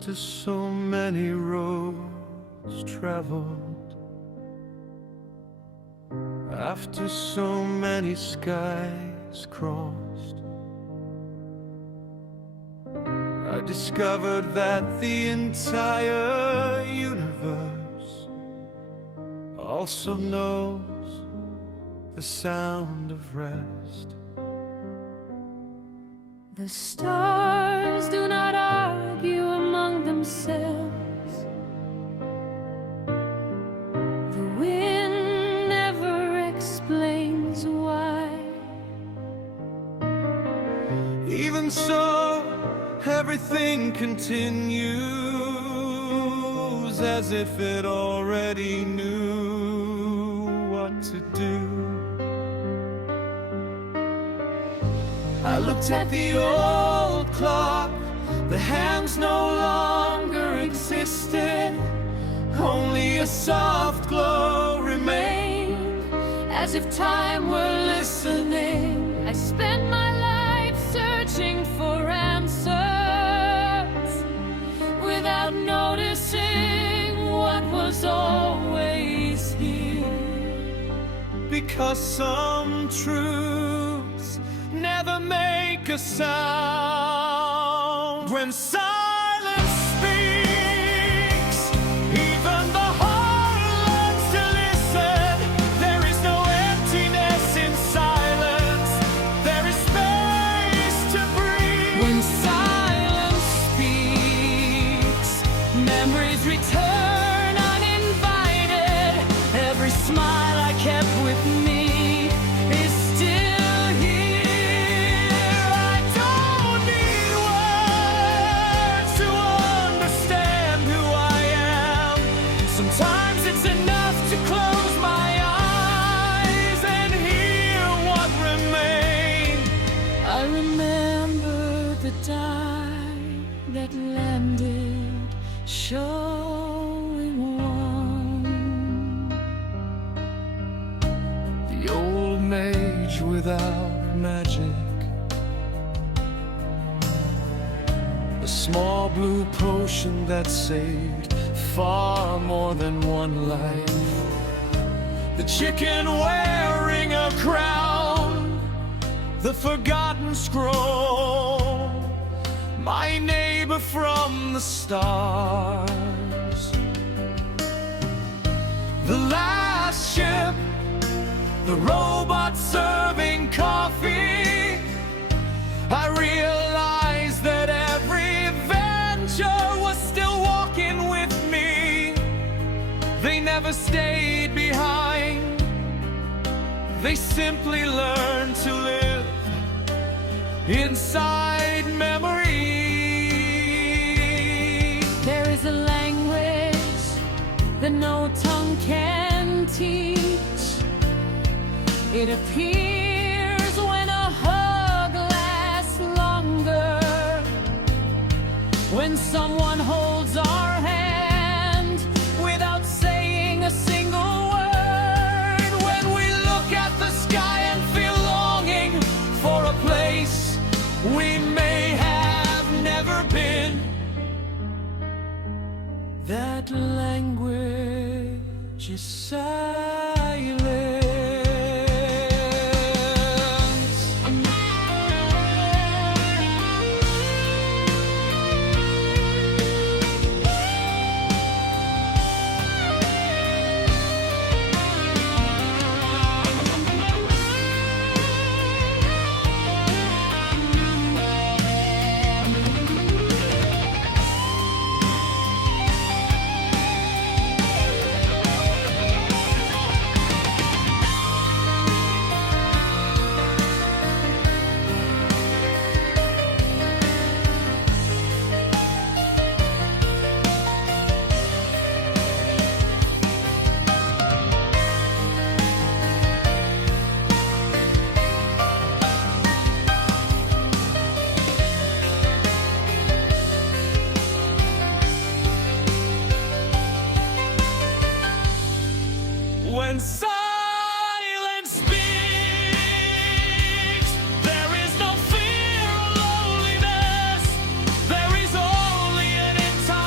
After so many roads traveled, after so many skies crossed, I discovered that the entire universe also knows the sound of rest. The stars do not argue among themselves. The wind never explains why. Even so, everything continues as if it already knew what to do. I looked at the old clock. The hands no longer existed. Only a soft glow remained, as if time were listening. I spent my life searching for answers, without noticing what was always here. Because some truths never make a sound. When silence speaks, even the heart learns to listen. There is no emptiness in silence. There is space to breathe. When silence speaks, memories return uninvited. Every smile I kept with me is still here. I don't need words to understand who I am. Sometimes it's enough to close my eyes and hear what remains. I remember the die that landed, showing one. The old mage without magic, a small blue potion that saved far more than one life. The chicken wearing a crown, the forgotten scroll, my neighbor from the stars. The last ship, the robot serving coffee. I realized that every venture was still walking with me. They never stayed behind. They simply learned to live inside memory. There is a language that no tongue can teach. It appears when a hug lasts longer, when someone holds our hand without saying a single word, when we look at the sky and feel longing for a place we may have never been. That language is silence. When silence speaks, there is no fear or loneliness. There is only an entire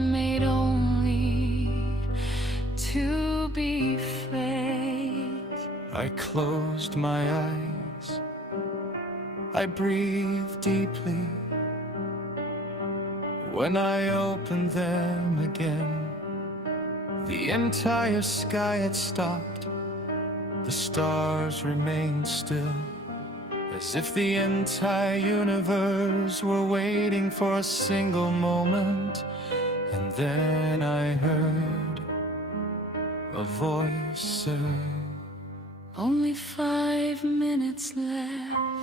made only to be fake. I closed my eyes, I breathed deeply. When I opened them again, the entire sky had stopped. The stars remained still, as if the entire universe were waiting for a single moment. And then I heard a voice say, Only 5 minutes left.